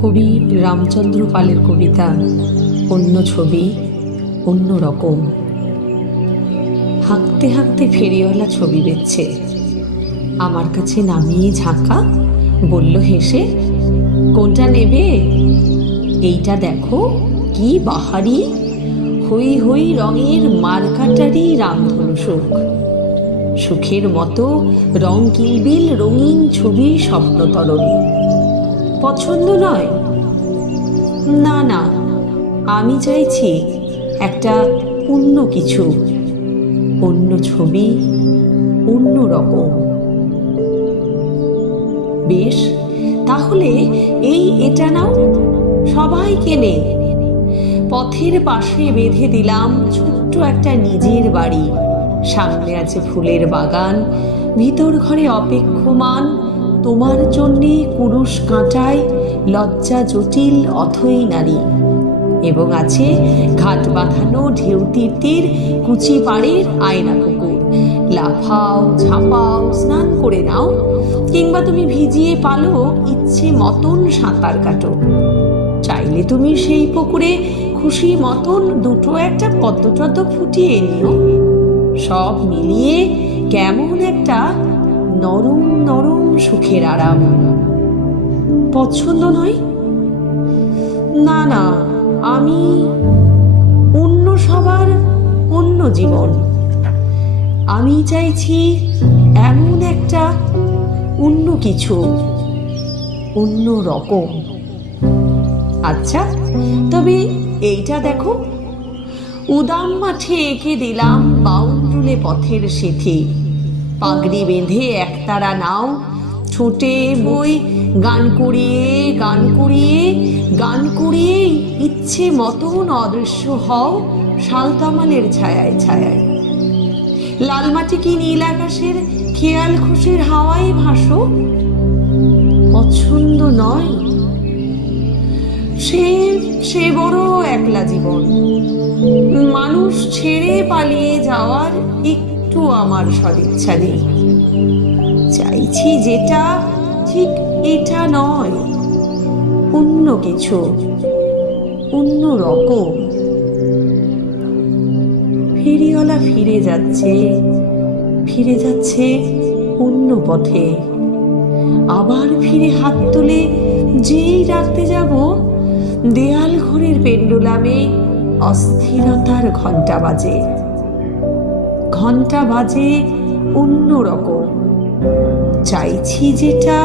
কবি রামচন্দ্র পালের কবিতা অন্য ছবি অন্য রকম। হাঁকতে হাঁকতে ফেরিওয়ালা ছবি বেচছে, আমার কাছে নামিয়ে ঝাঁকা বলল হেসে, কোনটা নেবে? এইটা দেখো কি বাহারি, হই হই রঙের মারকাটারি রামধনু সুখ। সুখের মতো রং কিলবিল রঙিন ছবি স্বপ্নতরল। পছন্দ নয়? না না, আমি চাইছি একটা অন্য কিছু, অন্য ছবি অন্য রকম। বেশ, তাহলে এটা নাও, সবাই কেনে। পথের পাশে বেঁধে দিলাম ছোট্ট একটা নিজের বাড়ি, সামনে আছে ফুলের বাগান, ভিতর ঘরে অপেক্ষমান তোমার জন্যে কুরুশ কাঁটায় লজ্জা জটিল অথৈ নারী, এবং আছে ঘাট বাঁধানো ঢেউ তীর্থের কুচি পাড়ের আয়না পুকুর। লাফাও ঝাঁপাও, স্নান করে নাও, কিংবা তুমি ভিজিয়ে পালো ইচ্ছে মতন সাঁতার কাটো। চাইলে তুমি সেই পুকুরে খুশি মতন দুটো একটা পদ্ম টদ্ম ফুটিয়ে নিও। সব মিলিয়ে কেমন একটা নরম নরম সুখের আরাম। পছন্দ নয়? না না, আমি অন্য সবার অন্য জীবন। আমি চাইছি এমন একটা অন্য কিছু, অন্য রকম। আচ্ছা, তবে এইটা দেখো, উদাম মাঠে এঁকে দিলাম বাউন্ডুলে পথের সেথি, পাগড়ি বেঁধে একতারা নাও, ছোটে বই গান করিয়ে গান করিয়ে গান করিয়ে ইচ্ছে মতন অদৃশ্য হও শালতামালের ছায়ায় ছায়ায়। লাল মাটি কি নীল আকাশের খেয়াল খুশির হাওয়ায় ভাসো। পছন্দ নয়? সে বড় একলা জীবন, মানুষ ছেড়ে পালিয়ে যাওয়ার একটু আমার সদিচ্ছা নেই। চাইছি যেটা ঠিক এটা নয়, অন্য কিছু, অন্য রকম। ফেরিওয়ালা ফিরে যাচ্ছে অন্য পথে। আবার ফিরে হাত তুলে যেই ডাকতে যাব, দেয়াল ঘরের পেন্ডুলামে অস্থিরতার ঘন্টা বাজে অন্য রকম। চাইছি যেটা